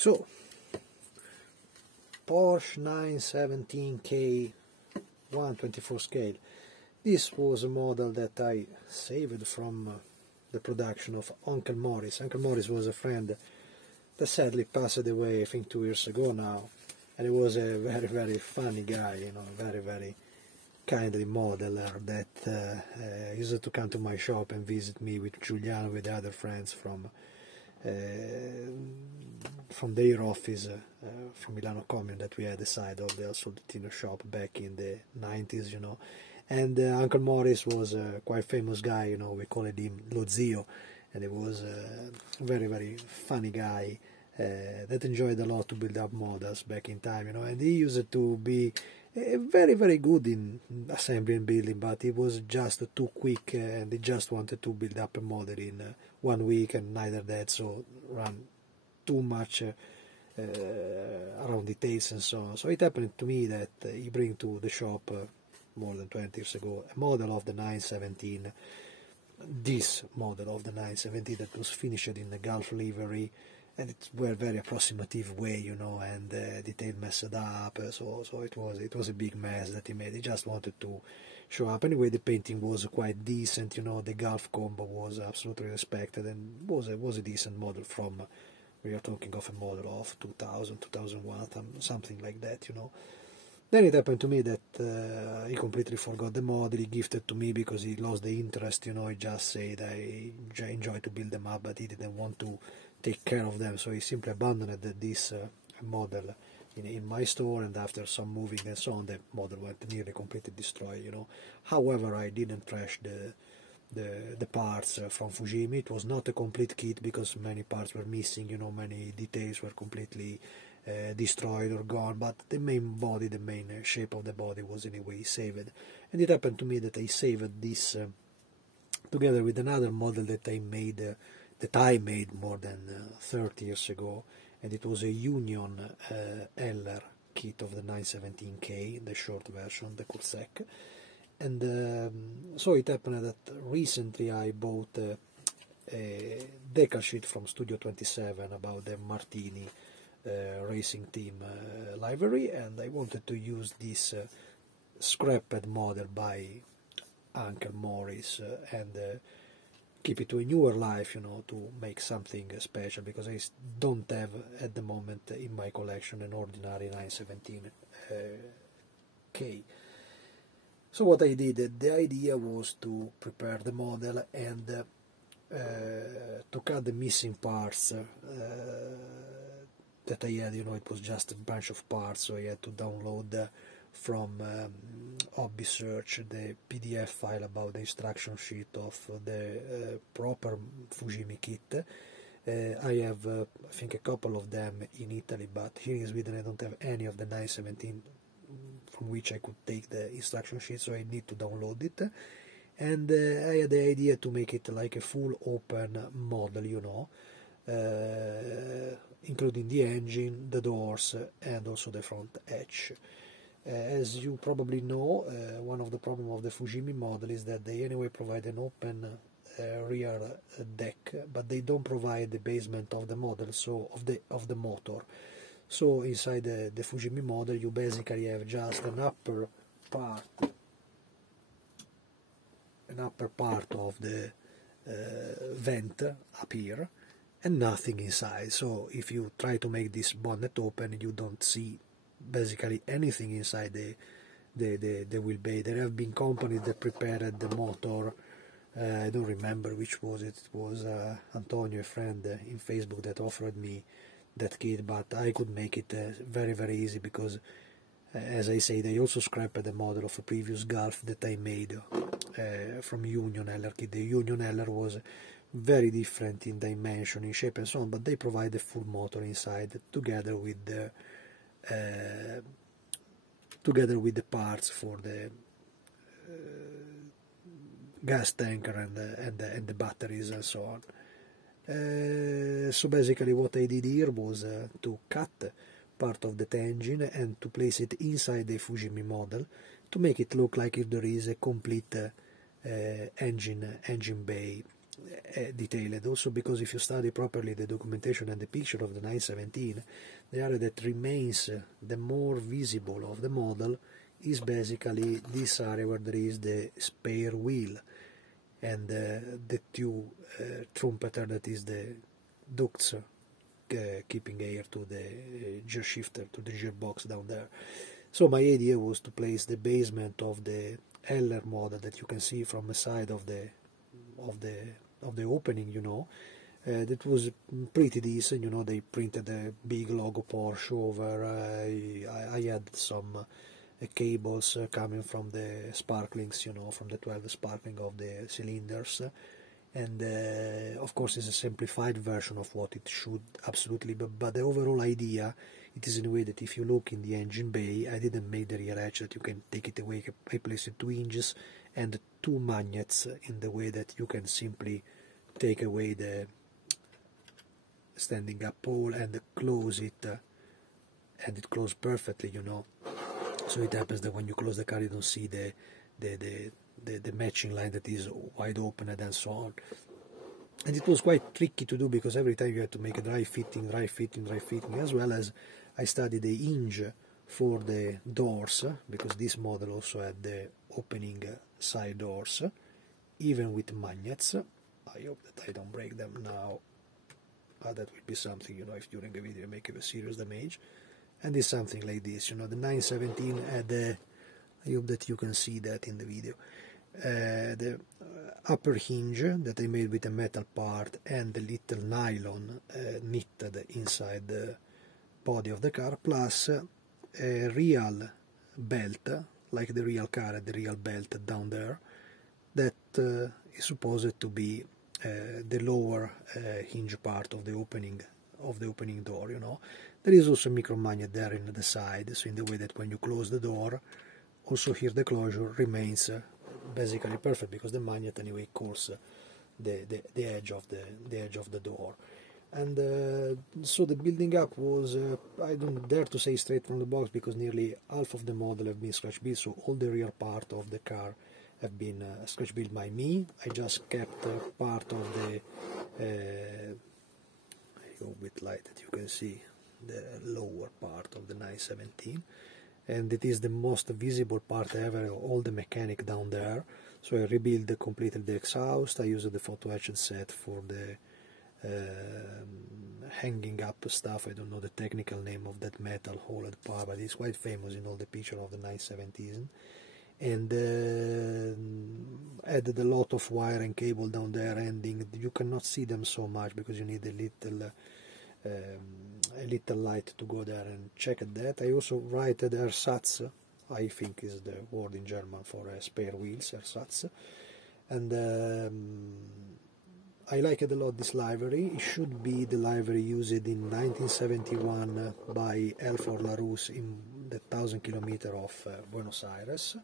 So, Porsche 917K 124 scale. This was a model that I saved from the production of Uncle Morris. Uncle Morris was a friend that sadly passed away, I think 2 years ago now, and he was a very, very funny guy, you know, very, very kindly modeler that used to come to my shop and visit me with Giuliano, with the other friends from their office from Milano Commune that we had the side of the Soldotino shop back in the 90s, you know. And Uncle Morris was a quite famous guy, you know, we called him Lo Zio, and he was a very, very funny guy that enjoyed a lot to build up models back in time, you know, and he used to be very, very good in assembly and building, but he was just too quick and he just wanted to build up a model in 1 week, and neither that, so run too much around details and so on. So it happened to me that he bring to the shop more than 20 years ago a model of the 917, this model of the 917 that was finished in the Gulf livery, and it were very approximative way, you know, and detail messed up, so it was a big mess that he made. He just wanted to show up. Anyway, the painting was quite decent, you know, the Gulf combo was absolutely respected, and was a decent model from, we are talking of a model of 2000, 2001, something like that, you know. Then it happened to me that he completely forgot the model. He gifted to me because he lost the interest, you know. He just said I enjoy to build them up, but he didn't want to take care of them, so he simply abandoned this model in my store, and after some moving and so on, the model went nearly completely destroyed, you know. However, I didn't trash the parts from Fujimi. It was not a complete kit because many parts were missing, you know, many details were completely destroyed or gone, but the main body, the main shape of the body was anyway saved. And it happened to me that I saved this together with another model that I made more than 30 years ago, and it was a Union LR kit of the 917K, the short version, the Kursek. And so it happened that recently I bought a decal sheet from Studio 27 about the Martini racing team livery, and I wanted to use this scrapped model by Uncle Morris and keep it to a newer life, you know, to make something special, because I don't have at the moment in my collection an ordinary 917K. So what I did, the idea was to prepare the model and to cut the missing parts that I had, you know. It was just a bunch of parts, so I had to download from Hobby Search the PDF file about the instruction sheet of the proper Fujimi kit. I have, I think, a couple of them in Italy, but here in Sweden I don't have any of the 917 from which I could take the instruction sheet, so I need to download it. And I had the idea to make it like a full open model, you know, including the engine, the doors, and also the front hatch. As you probably know, one of the problems of the Fujimi model is that they anyway provide an open rear deck, but they don't provide the basement of the model, so of the motor. So inside the Fujimi model you basically have just an upper part of the vent up here and nothing inside. So if you try to make this bonnet open, you don't see basically anything inside the wheelbase. There have been companies that prepared the motor. I don't remember which was it. It was Antonio, a friend in Facebook, that offered me that kit, but I could make it very, very easy because, as I said, I also scrapped the model of a previous Golf that I made from Union LR kit. The Union LR was very different in dimension, in shape and so on, but they provide a full motor inside together with the parts for the gas tanker and the batteries and so on. So basically what I did here was to cut part of the engine and to place it inside the Fujimi model to make it look like if there is a complete engine bay detailed. Also because if you study properly the documentation and the picture of the 917, the area that remains the more visible of the model is basically this area where there is the spare wheel and the two trumpeter, that is the ducts keeping air to the gear shifter, to the gearbox down there. So my idea was to place the basement of the Eller model that you can see from the side of the opening, you know. That was pretty decent, you know. They printed a big logo Porsche over. I had some cables coming from the sparklings, you know, from the 12 sparkling of the cylinders, and of course it's a simplified version of what it should absolutely be, but the overall idea, it is in a way that if you look in the engine bay, I didn't make the rear edge that you can take it away. I placed it 2 hinges and 2 magnets in the way that you can simply take away the standing up pole and close it, and it closed perfectly, you know. So it happens that when you close the car, you don't see the matching line that is wide open and so on. And it was quite tricky to do because every time you had to make a dry fitting, as well as I studied the hinge for the doors, because this model also had the opening side doors, even with magnets. I hope that I don't break them now. That will be something, you know, if during a video I make a serious damage. And it's something like this, you know. The 917 had I hope that you can see that in the video. The upper hinge that I made with a metal part and the little nylon knitted inside the body of the car, plus a real belt, like the real car had the real belt down there, that is supposed to be the lower hinge part of the opening door, you know. There is also a micro magnet there in the side, so in the way that when you close the door, also here the closure remains basically perfect, because the magnet anyway covers the edge of the door. And so the building up was, I don't dare to say straight from the box, because nearly half of the model have been scratch built, so all the rear part of the car have been scratch built by me. I just kept part of the I hope with light that you can see the lower part of the 917, and it is the most visible part ever, all the mechanic down there. So I rebuilt completely the exhaust. I used the photo etched set for the hanging up stuff. I don't know the technical name of that metal hollowed part, but it's quite famous in all the picture of the 917. And added a lot of wire and cable down there ending. You cannot see them so much because you need a little light to go there and check at that. I also write Ersatz, I think is the word in German for spare wheels, Ersatz. And I like it a lot, this livery. It should be the livery used in 1971 by L. for Larousse in the 1,000 kilometers of Buenos Aires.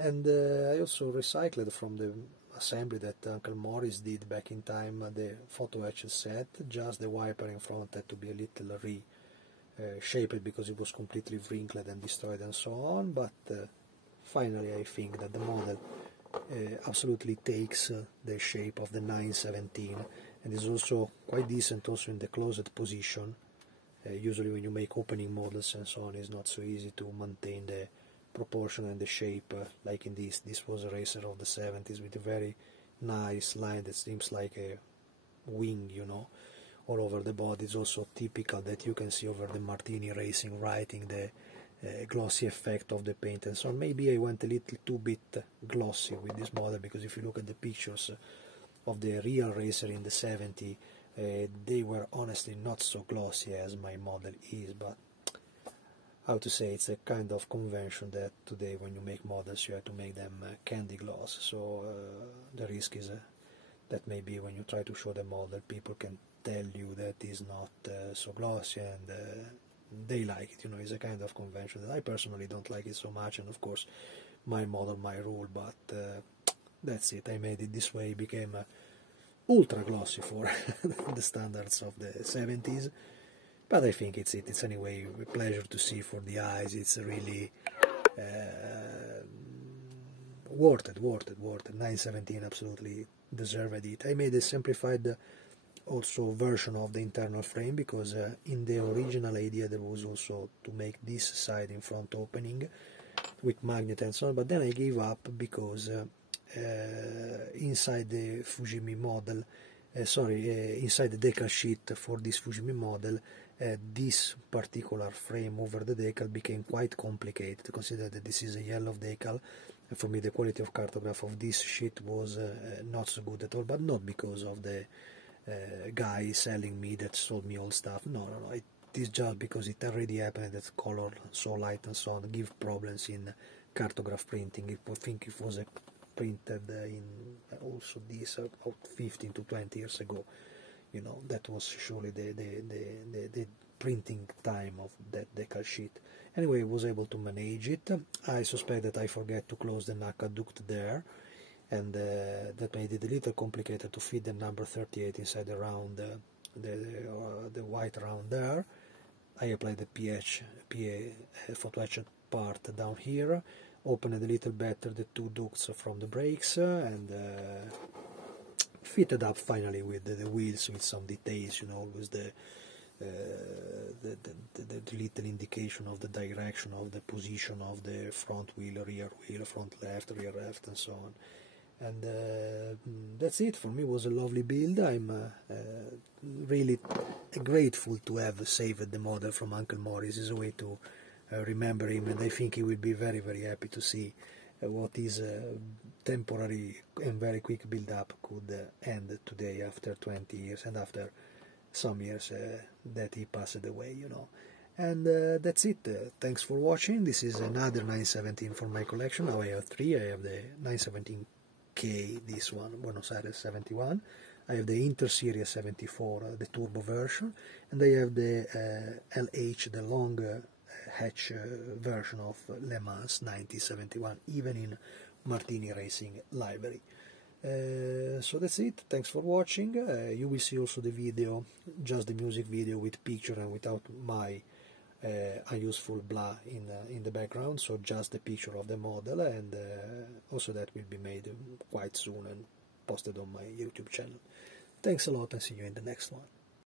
And I also recycled from the assembly that Uncle Morris did back in time the photo etched set. Just the wiper in front had to be a little reshaped because it was completely wrinkled and destroyed and so on. But finally I think that the model absolutely takes the shape of the 917 and is also quite decent also in the closed position. Usually when you make opening models and so on, it's not so easy to maintain the proportion and the shape like in this. This was a racer of the 70s with a very nice line that seems like a wing, you know, all over the body. It's also typical that you can see over the Martini Racing writing the glossy effect of the paint and so on. Maybe I went a little too bit glossy with this model, because if you look at the pictures of the real racer in the 70s, they were honestly not so glossy as my model is. But how to say, it's a kind of convention that today when you make models you have to make them candy gloss. So the risk is that maybe when you try to show the model, people can tell you that it's not so glossy, and they like it, you know. It's a kind of convention that I personally don't like it so much, and of course my model, my rule, but that's it. I made it this way. It became ultra glossy for the standards of the 70s. But I think it's anyway a pleasure to see for the eyes. It's really worth it. 917 absolutely deserved it. I made a simplified also version of the internal frame, because in the original idea there was also to make this side in front opening with magnet and so on, but then I gave up because inside the Fujimi model, inside the decal sheet for this Fujimi model, this particular frame over the decal became quite complicated. Consider that this is a yellow decal, and for me the quality of cartograph of this sheet was not so good at all, but not because of the guy selling me that sold me all stuff. No, it is just because it already happened that color so light and so on give problems in cartograph printing. I think it was printed in also this about 15 to 20 years ago. You know, that was surely the printing time of that decal sheet. Anyway, I was able to manage it. I suspect that I forget to close the NACA duct there, and that made it a little complicated to fit the number 38 inside the round, the white round there. I applied the PA photo etched part down here, opened a little better the two ducts from the brakes, and fitted up finally with the wheels with some details, you know, with the little indication of the direction of the position of the front wheel, rear wheel, front left, rear left, and so on. And that's it. For me, it was a lovely build. I'm really grateful to have saved the model from Uncle Morris. It's a way to remember him, and I think he will be very, very happy to see what is temporary and very quick build-up could end today after 20 years and after some years that he passed away, you know. And that's it. Thanks for watching. This is another 917 for my collection. Now I have three. I have the 917K, this one, Buenos Aires 71. I have the Inter Series 74, the turbo version, and I have the LH, the long hatch version of Le Mans 1971, even in Martini Racing livery. So that's it. Thanks for watching. You will see also the video, just the music video with picture and without my unuseful blah in the background, so just the picture of the model, and also that will be made quite soon and posted on my YouTube channel. Thanks a lot, and see you in the next one.